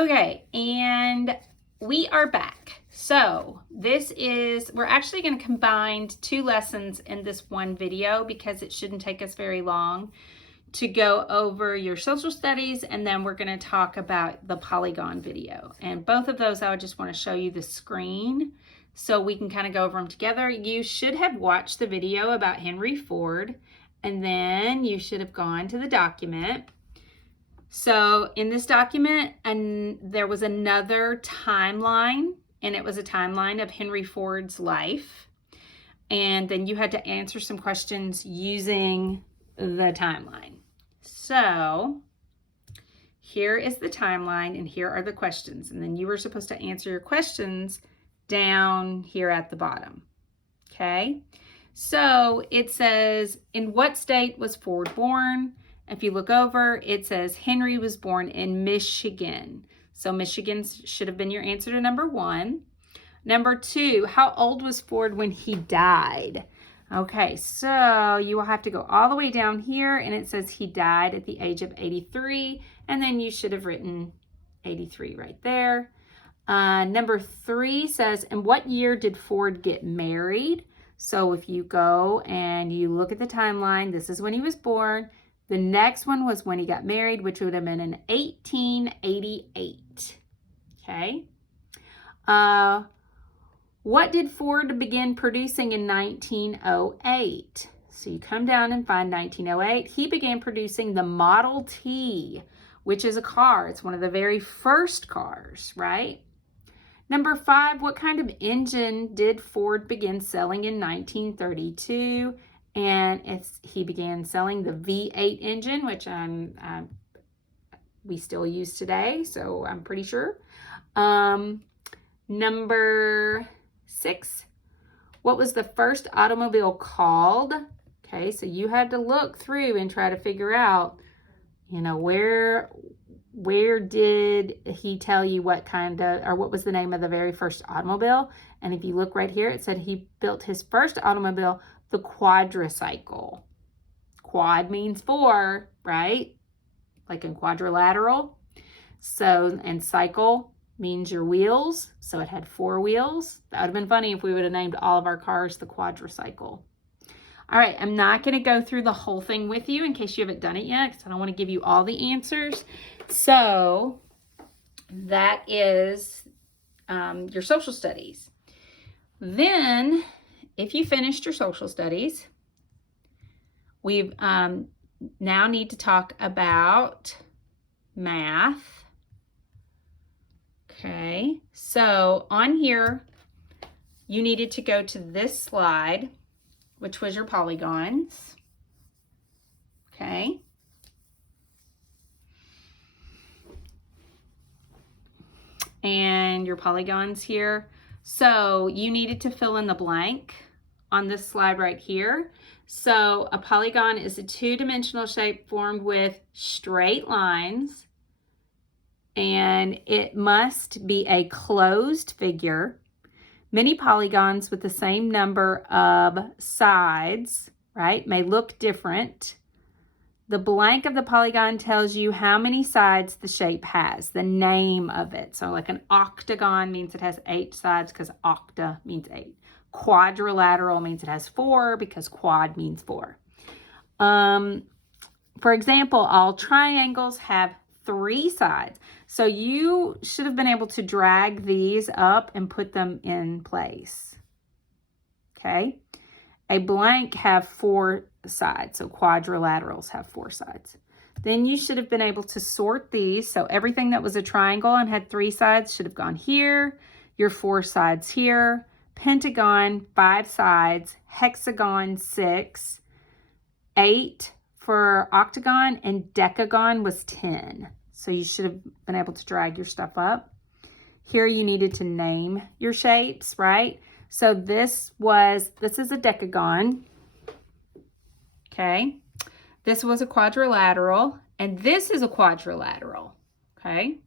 Okay, and we are back. So we're actually going to combine 2 lessons in this one video because it shouldn't take us very long to go over your social studies, and then we're going to talk about the polygon video. And both of those, I would just want to show you the screen so we can kind of go over them together. You should have watched the video about Henry Ford, and then you should have gone to the document. So in this document, there was another timeline, and it was a timeline of Henry Ford's life. And then you had to answer some questions using the timeline. So here is the timeline, and here are the questions. And then you were supposed to answer your questions down here at the bottom. Okay? So it says, in what state was Ford born? If you look over, it says Henry was born in Michigan. So Michigan should have been your answer to number 1. Number 2, how old was Ford when he died? Okay, so you will have to go all the way down here, and it says he died at the age of 83, and then you should have written 83 right there. Number 3 says, in what year did Ford get married? So if you go and you look at the timeline, this is when he was born. The next one was when he got married, which would have been in 1888. Okay. What did Ford begin producing in 1908? So you come down and find 1908. He began producing the Model T, which is a car. It's one of the very first cars, right? Number 5, what kind of engine did Ford begin selling in 1932? And he began selling the V8 engine, which we still use today, so I'm pretty sure. Number 6, what was the first automobile called? Okay, so you had to look through and try to figure out, where did he tell you what was the name of the very first automobile? And if you look right here, it said he built his first automobile, the quadricycle. Quad means 4, right? Like in quadrilateral. So, and cycle means your wheels. So it had 4 wheels. That would have been funny if we would have named all of our cars the quadricycle. All right, I'm not going to go through the whole thing with you in case you haven't done it yet, because I don't want to give you all the answers. So that is your social studies. Then, if you finished your social studies, we now need to talk about math. Okay, so on here, you needed to go to this slide, which was your polygons. Okay. And your polygons here. So you needed to fill in the blank on this slide right here. So a polygon is a 2-dimensional shape formed with straight lines, and it must be a closed figure. Many polygons with the same number of sides, right, may look different. The blank of the polygon tells you how many sides the shape has, the name of it. So like an octagon means it has 8 sides because octa means 8. Quadrilateral means it has 4 because quad means 4. For example, all triangles have 3 sides. So you should have been able to drag these up and put them in place. Okay. A blank have 4 sides, so quadrilaterals have 4 sides. Then you should have been able to sort these. So everything that was a triangle and had 3 sides should have gone here. Your 4 sides here. Pentagon, 5 sides. Hexagon, 6. 8 for octagon, and decagon was 10. So you should have been able to drag your stuff up. Here you needed to name your shapes, right? So this is a decagon. Okay. This was a quadrilateral, and this is a quadrilateral. Okay.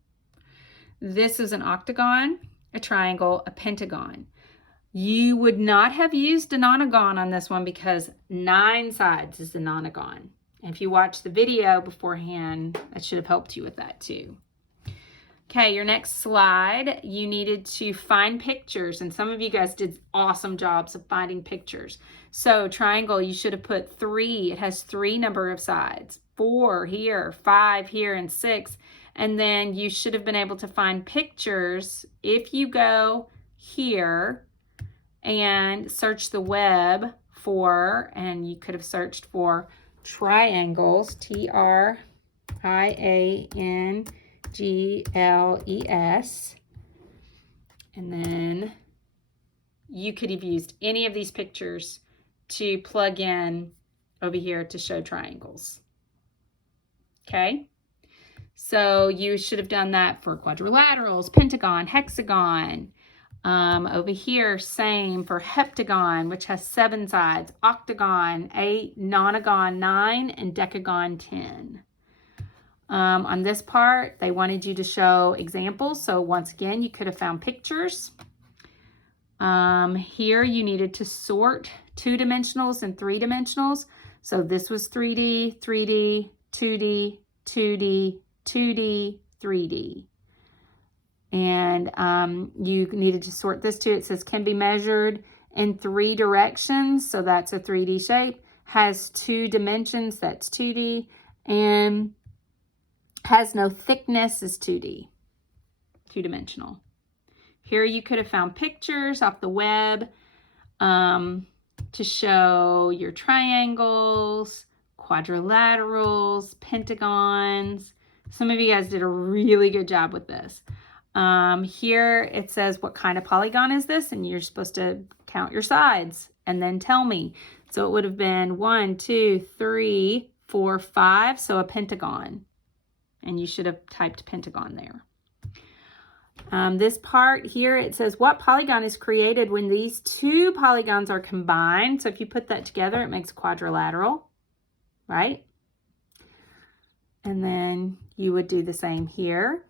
This is an octagon, a triangle, a pentagon. You would not have used a nonagon on this one because 9 sides is the nonagon. And if you watched the video beforehand, that should have helped you with that too. Okay, your next slide, you needed to find pictures, and some of you guys did awesome jobs of finding pictures. So triangle, you should have put 3. It has 3 number of sides. 4 here, 5 here, and 6. And then you should have been able to find pictures if you go here and search the web for, and you could have searched for triangles, TRIANGLES, and then you could have used any of these pictures to plug in over here to show triangles. Okay, so you should have done that for quadrilaterals, pentagon, hexagon. Over here, same for heptagon, which has 7 sides, octagon 8, nonagon 9, and decagon 10. On this part, they wanted you to show examples. So once again, you could have found pictures. Here you needed to sort 2-dimensionals and 3-dimensionals. So this was 3D, 3D, 2D, 2D, 2D, 3D. And you needed to sort this too. It says can be measured in 3 directions. So that's a 3D shape. Has 2 dimensions. That's 2D. And has no thickness is 2D. 2-dimensional. Here you could have found pictures off the web to show your triangles, quadrilaterals, pentagons. Some of you guys did a really good job with this. Here it says what kind of polygon is this, and you're supposed to count your sides and then tell me. So it would have been 1, 2, 3, 4, 5, so a pentagon, and you should have typed pentagon there. This part here, it says what polygon is created when these 2 polygons are combined. So if you put that together, it makes a quadrilateral, right? And then you would do the same here.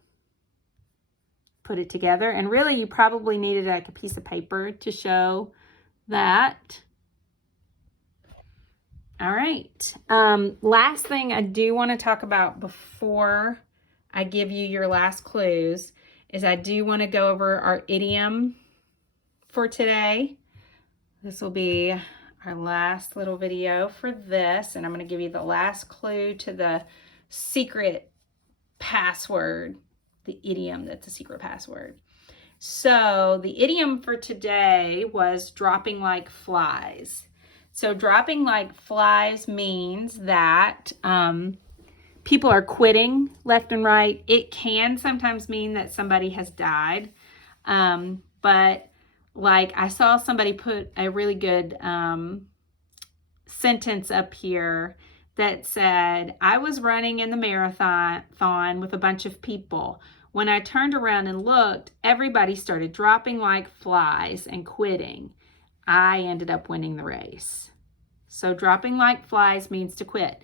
Put it together, and really you probably needed like a piece of paper to show that. All right, last thing I do want to talk about before I give you your last clues is I do want to go over our idiom for today. This will be our last little video for this, and I'm going to give you the last clue to the secret password. The idiom that's a secret password. So the idiom for today was dropping like flies. So dropping like flies means that people are quitting left and right. It can sometimes mean that somebody has died. But like I saw somebody put a really good sentence up here that said, I was running in the marathon with a bunch of people. When I turned around and looked, everybody started dropping like flies and quitting. I ended up winning the race. So dropping like flies means to quit.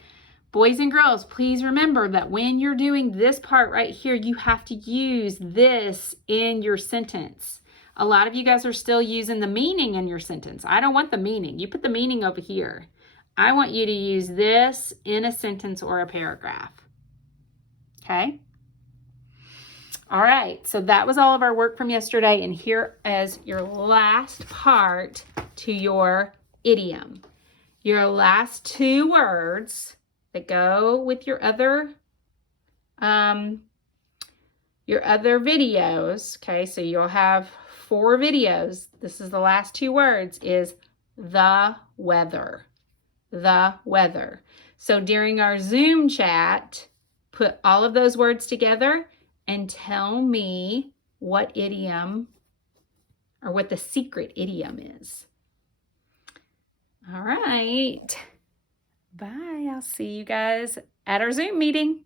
Boys and girls, please remember that when you're doing this part right here, you have to use this in your sentence. A lot of you guys are still using the meaning in your sentence. I don't want the meaning. You put the meaning over here. I want you to use this in a sentence or a paragraph. Okay? All right, so that was all of our work from yesterday, and here is your last part to your idiom. Your last 2 words that go with your other videos. Okay, so you'll have 4 videos. This is the last 2 words is the weather. The weather. So during our Zoom chat, put all of those words together and tell me what idiom or what the secret idiom is. All right. Bye. I'll see you guys at our Zoom meeting.